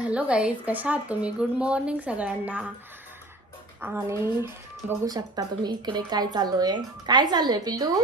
Hello guys कशा आहात तुम्ही? गुड मॉर्निंग सगळ्यांना. आणि बघू शकता तुम्ही इकडे काय चालू आहे काय चालू आहे पिल्लू?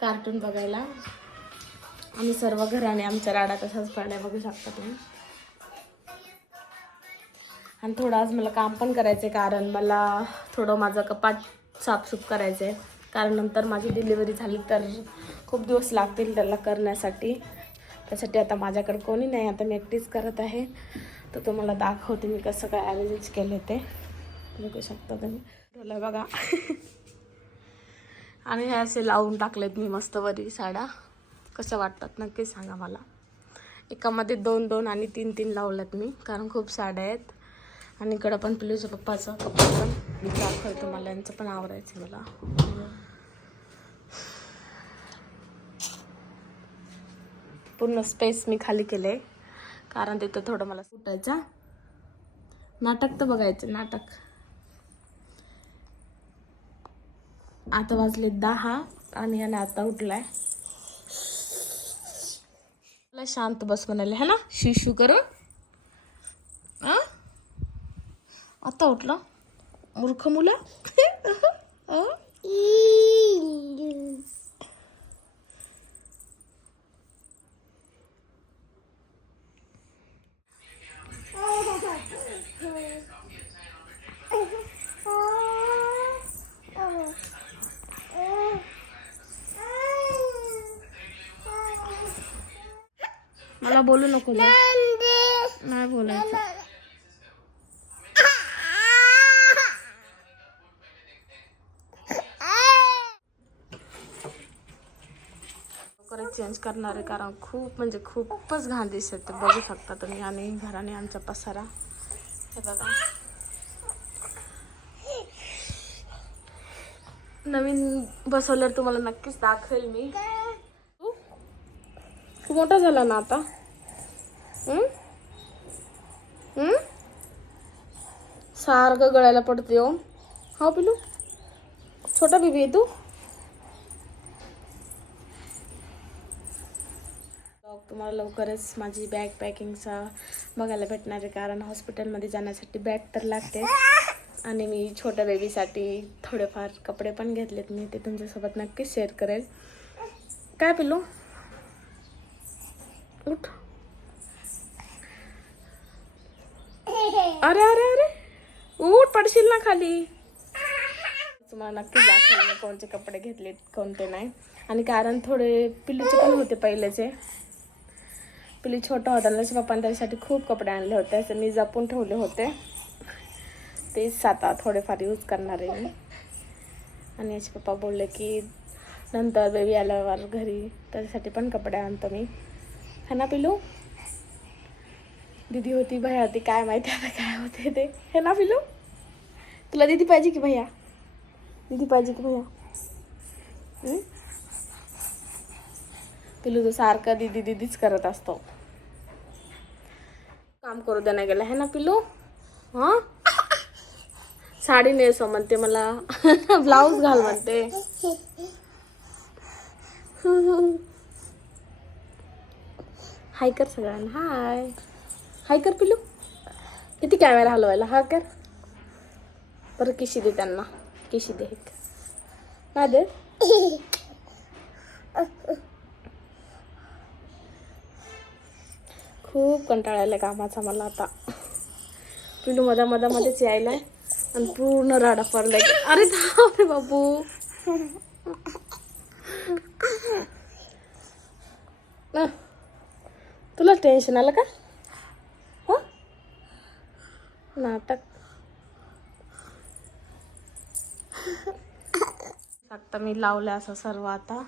कार्टून बघायला. आम्ही सर्व घराने आमच्या राडा तसाच पडलाय बघू शकता तुम्ही. आणि थोडं आज मला काम पण करायचं आहे कारण मला थोडं माझं कपाट साफसूफ करायचं आहे कारण नंतर माझी डिलिव्हरी झाली तर खूप दिवस लागतील त्याला करण्यासाठी. त्यासाठी आता माझ्याकडे कोणी नाही. आता मी एकटीच करत आहे. तर तुम्हाला दाखवते मी कसं काय अरेंज केले ते. बघू शकता तुम्ही. ठेवलं बघा. आणि हे असे लावून टाकलेत मी मस्त वरी साड्या. कशा वाटतात नक्की सांगा मला. एकामध्ये दोन दोन आणि तीन तीन लावल्यात मी कारण खूप साड्या आहेत. आणि इकडं पण पिलूच्या पप्पाचं कपडा पण. मी मला तुम्हाला यांचं पण आवडायचं आहे मला. पूर्ण स्पेस मी खाली केले कारण तिथं थोडं मला सुटायचं. नाटक तर बघायचं नाटक. आता वाजले दहा आणि याने आता उठलाय. मला शांत बस म्हणाले है ना? शिशू कर. आता उठलं. मूर्ख मुलं अं? मला बोलू नको. नाही बोलायचं. चेंज करणार आहे कारण खूप म्हणजे खूपच घाण दिसत बघू शकता तुम्ही आणि घराने आमचा पसारा. हे बघा. नवीन बसवल्यावर तुम्हाला नक्कीच दाखवेल मी. खूप मोठा झाला ना आता? सारखं गळायला पडते हो. हा पिलू. छोटा बेबी आहे तू. तुम्हाला लवकरच माझी बॅग पॅकिंगचा बघायला भेटणार आहे. कारण हॉस्पिटलमध्ये जाण्यासाठी बॅग तर लागते आणि मी छोट्या बेबीसाठी थोडेफार कपडे पण घेतलेत. मी ते तुमच्यासोबत नक्कीच शेअर करेल. काय पिलू? उठ. अरे अरे अरे. उठ पडशील ना खाली. तुम्हाला नक्कीच दाखवलं कोणते कपडे घेतलेत कोणते नाही. आणि कारण थोडे पिल्लूचे पण होते पहिलेचे. पिल्लू छोटा होता ना त्याच्या पप्पाने त्याच्यासाठी खूप कपडे आणले होते. असे मी जपून ठेवले होते. तेच आता थोडेफार यूज करणार आहे मी. आणि याचे पप्पा बोलले की नंतर बेबी आल्यावर घरी त्याच्यासाठी पण कपडे आणतो मी. है ना पिलू दीदी होती भैया होती काय माहिती आता काय होते ते. हे ना पिलू तुला दीदी पाहिजे की भैया? दीदी पाहिजे की भैया? पिलू तो सारखं दीदी दीदीच करत असतो. काम करू देण्या गेला है ना पिलू हां? साडी नेसव म्हणते मला. ब्लाऊज घाल म्हणते. हाय कर सगळ्यांना हाय. हाय कर पिलू किती कॅमेरा हलवायला? हा कर. बरं किशी दे त्यांना. किशी दे ना दे. खूप कंटाळायला कामाचा मला आता. पिलू मधा मधा मध्येच यायलाय आणि पूर्ण राडा पडलाय. अरे थांब रे बाबू तुला टेन्शन आलं का? नाटक. आता मी लावलं असं सर्व आता.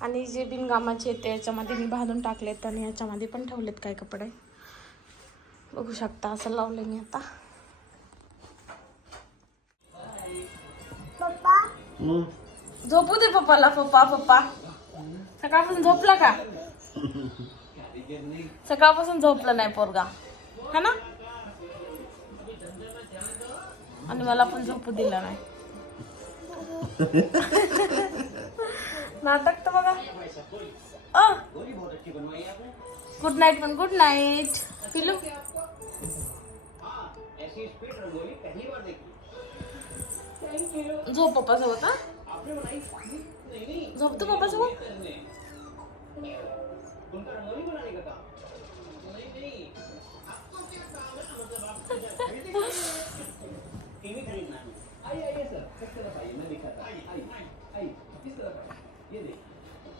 आणि जे बिनकामाचे आहेत ते याच्यामध्ये मी भाजून टाकलेत आणि याच्यामध्ये पण ठेवलेत काही कपडे. बघू शकता असं लावलं मी आता. झोपू दे पप्पाला पप्पा पप्पा. सकाळपासून झोपला का? सकाळपासून झोपला नाही पोरगा. हा ना? आणि मला पण झोपू दिला नाही. नाटक तर बघा. गुड नाईट पण गुड नाईट पिलू? झोप पप्पा सोबत झोपतो पप्पा सोबत